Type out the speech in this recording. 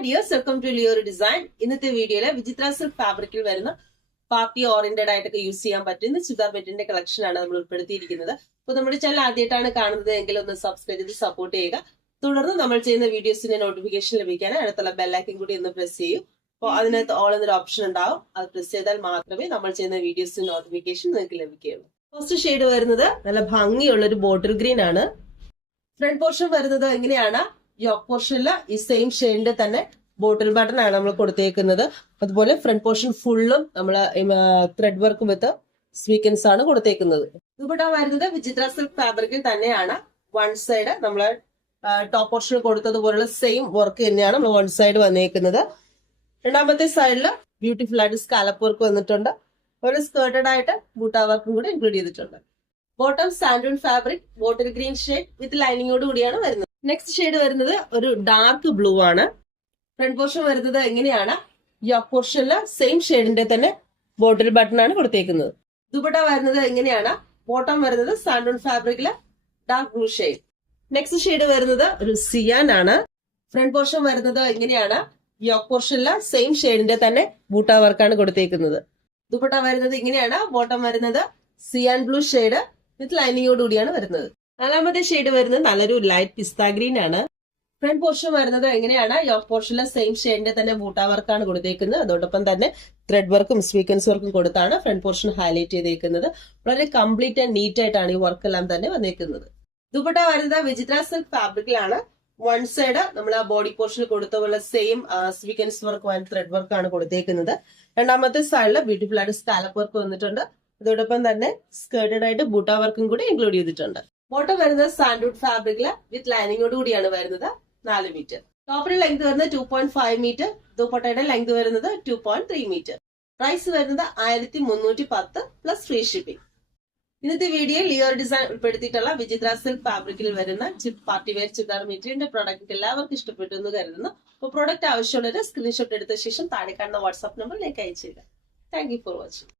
Hi dears, welcome to Lior design. ഇന്നത്തെ വീഡിയോയില് വിചിത്ര സിൽക്ക് ഫാബ്രിക്കിൽ വരുന്ന പാർട്ടി ഓറിയന്റഡ് ആയിട്ടൊക്കെ യൂസ് ചെയ്യാൻ പറ്റുന്ന ചുരിദാർ മെറ്റീരിയലിന്റെ കളക്ഷൻ ആണ് നമ്മൾ ഉൾപ്പെടുത്തിയിരിക്കുന്നത്. അപ്പോൾ നമ്മുടെ ചാനൽ ആദ്യമായിട്ടാണ് കാണുന്നത് എങ്കിൽ ഒന്ന് സബ്സ്ക്രൈബ് ചെയ്ത് സപ്പോർട്ട് ചെയ്യുക. തുടർന്ന് നമ്മൾ ചെയ്യുന്ന വീഡിയോസിന്റെ നോട്ടിഫിക്കേഷൻ ലഭിക്കാൻ അടുത്തുള്ള ബെല്ലൈക്കൻ കൂടി ഒന്ന് പ്രസ് ചെയ്യൂ. അപ്പോൾ അതിനകത്ത് ഓൾ എന്നൊരു ഓപ്ഷൻ ഉണ്ടാവും. അത് പ്രസ് ചെയ്താൽ മാത്രമേ നമ്മൾ ചെയ്യുന്ന വീഡിയോസിന്റെ നോട്ടിഫിക്കേഷൻ നിങ്ങൾക്ക് ലഭിക്കുകയുള്ളൂ. ഫസ്റ്റ് ഷെയ്ഡ് വരുന്നത് നല്ല ഭംഗിയുള്ള ഒരു ബോട്ടിൽ ഗ്രീൻ ആണ്. ഫ്രണ്ട് പോർഷൻ വരുന്നത് എങ്ങനെയാണ്? യോക്ക് പോർഷനില് ഈ സെയിം ഷെയ്ഡിന്റെ തന്നെ ബോട്ടിൽ ബട്ടൺ ആണ് നമ്മൾ കൊടുത്തേക്കുന്നത്. അതുപോലെ ഫ്രണ്ട് പോർഷൻ ഫുള്ളും നമ്മൾ ത്രെഡ് വർക്ക് വിത്ത് സ്വീക്കൻസ് ആണ് കൊടുത്തേക്കുന്നത്. ദുപ്പട്ട വരുന്നത് വിചിത്ര സിൽക്ക് ഫാബ്രിക്കിൽ തന്നെയാണ്. വൺ സൈഡ് നമ്മൾ ടോപ്പ് പോർഷനിൽ കൊടുത്തതുപോലുള്ള സെയിം വർക്ക് തന്നെയാണ് നമ്മൾ വൺ സൈഡ് വന്നേക്കുന്നത്. രണ്ടാമത്തെ സൈഡില് ബ്യൂട്ടിഫുൾ ആയിട്ട് സ്കാലപ്പ് വർക്ക് വന്നിട്ടുണ്ട്. ഒരു സ്കേർട്ടഡ് ആയിട്ട് ബൂട്ടാ വർക്കും കൂടെ ഇൻക്ലൂഡ് ചെയ്തിട്ടുണ്ട്. Bottom santoon fabric bottle green shade with ലൈനിങ്ങോട് കൂടിയാണ് വരുന്നത്. നെക്സ്റ്റ് ഷെയ്ഡ് വരുന്നത് ഒരു ഡാർക്ക് ബ്ലൂ ആണ്. ഫ്രണ്ട് പോർഷൻ വരുന്നത് എങ്ങനെയാണ്? യോക്ക് പോർഷനില് സെയിം ഷെയ്ഡിന്റെ തന്നെ ബോട്ടിൽ ബട്ടൺ ആണ് കൊടുത്തേക്കുന്നത്. ദുപ്പട്ട വരുന്നത് എങ്ങനെയാണ്? ബോട്ടം വരുന്നത് സാൻഡൂൺ ഫാബ്രിക്കില് dark blue shade. Next shade വരുന്നത് ഒരു സിയാൻ ആണ്. ഫ്രണ്ട് പോർഷൻ വരുന്നത് എങ്ങനെയാണ്? യോക്ക് പോർഷനില് സെയിം ഷെയ്ഡിന്റെ തന്നെ ബൂട്ടാ വർക്കാണ് കൊടുത്തേക്കുന്നത്. ദുപ്പട്ട വരുന്നത് ഇങ്ങനെയാണ്. ബോട്ടം വരുന്നത് സിയാൻ ബ്ലൂ ഷെയ്ഡ് വിത്ത് ലൈനിങ്ങോട് കൂടിയാണ് വരുന്നത്. നാലാമത്തെ ഷെയ്ഡ് വരുന്നത് നല്ലൊരു ലൈറ്റ് പിസ്ത ഗ്രീൻ ആണ്. ഫ്രണ്ട് പോർഷൻ വരുന്നത് എങ്ങനെയാണ്? യോക്ക് പോർഷനിലെ സെയിം ഷെയ്ഡിന്റെ തന്നെ ബൂട്ടാ വർക്കാണ് കൊടുത്തേക്കുന്നത്. അതോടൊപ്പം തന്നെ ത്രെഡ് വർക്കും സ്വീക്കൻസ് വർക്കും കൊടുത്താണ് ഫ്രണ്ട് പോർഷൻ ഹൈലൈറ്റ് ചെയ്തേക്കുന്നത്. വളരെ കംപ്ലീറ്റ് ആൻഡ് നീറ്റ് ആയിട്ടാണ് ഈ വർക്ക് എല്ലാം തന്നെ വന്നേക്കുന്നത്. ദുപ്പട്ട വരുന്നത് വിചിത്ര സിൽക്ക് ഫാബ്രിക്കിലാണ്. വൺ സൈഡ് നമ്മൾ ആ ബോഡി പോർഷനിൽ കൊടുത്ത പോലെ same sequins work and thread വർക്കാണ് കൊടുത്തേക്കുന്നത്. രണ്ടാമത്തെ സൈഡില് ബ്യൂട്ടിഫുൾ ആയിട്ട് സ്കാലപ്പ് വർക്ക് വന്നിട്ടുണ്ട്. അതോടൊപ്പം തന്നെ സ്കേർട്ടഡ് ആയിട്ട് ബൂട്ടാ വർക്കും കൂടി ഇൻക്ലൂഡ് ചെയ്തിട്ടുണ്ട്. ബോട്ടം വരുന്നത് സാൻഡൂൺ ഫാബ്രിക്കില് വിത്ത് ലൈനിങ്ങോട് കൂടിയാണ് വരുന്നത്. 4 മീറ്റർ. ടോപ്പിന്റെ ലെങ്ത് വരുന്നത് 2.5 മീറ്റർ. ദുപ്പട്ടയുടെ ലെങ്ത് വരുന്നത് 2.3 മീറ്റർ. പ്രൈസ് വരുന്നത് 1310 പ്ലസ് ഫ്രീ ഷിപ്പിംഗ്. ഇന്നത്തെ വീഡിയോയിൽ ലിയോർ ഡിസൈൻ ഉൾപ്പെടുത്തിയിട്ടുള്ള വിചിത്ര സിൽക്ക് ഫാബ്രിക്കിൽ വരുന്ന പാർട്ടി വെയർ ചുരിദാർ മെറ്റീരിയലിന്റെ പ്രോഡക്റ്റ് എല്ലാവർക്കും ഇഷ്ടപ്പെട്ടു എന്ന് കരുതുന്നു. അപ്പോൾ പ്രോഡക്റ്റ് ആവശ്യമുള്ളവർ സ്ക്രീൻഷോട്ട് എടുത്ത ശേഷം താഴെ കാണുന്ന വാട്സ്ആപ്പ് നമ്പറിലേക്ക് അയച്ചു തരിക. Thank you for watching.